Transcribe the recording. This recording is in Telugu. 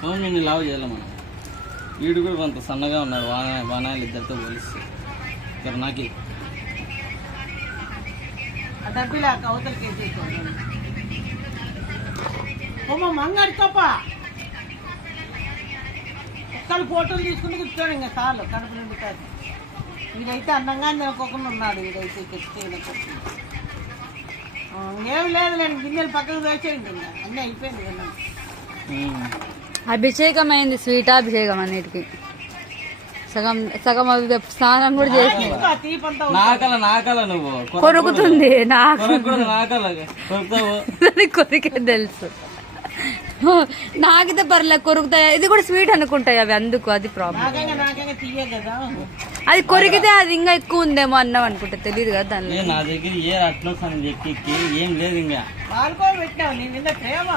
సౌమ్యుని లావు చేయాలి మనం. వీడు కూడా కొంత సన్నగా ఉన్నాడు వానాలు ఇద్దరితో పోలిస్తే. ఇక్కడ నాకి మంగడి తప్ప ఒక్కళ్ళు ఫోటోలు తీసుకుని కూర్చోడు ఇంకా చాలు కడుపు నిండుతారు. వీడైతే అందంగా నిలకోకుండా ఉన్నాడు. వీడైతే ఏం లేదులేండి, గిన్నెలు పక్కకు వేసేయండి. ఇంకా అన్నీ అయిపోయింది కదా. అభిషేకం అయింది, స్వీట్ అభిషేకం అన్నిటికి. సగం సగం అవి స్నానం కూడా చేసింది. నాకల నువ్వు కొరుకుతుంది నాకు కొరుకుతావు. కొరికే తెలుసు నాకైతే పర్లే కొరుకుతాయి. ఇది కూడా స్వీట్ అనుకుంటాయి అవి, అందుకు అది ప్రాబ్లం. అది కొరికితే అది ఇంకా ఎక్కువ ఉందేమో అన్నాం అనుకుంటా, తెలియదు కదా దానిలో. నా దగ్గర ఏ అట్లా ఎక్కి ఏం లేదు ఇంకా. పెట్టావు నీ మీద ప్రేమ.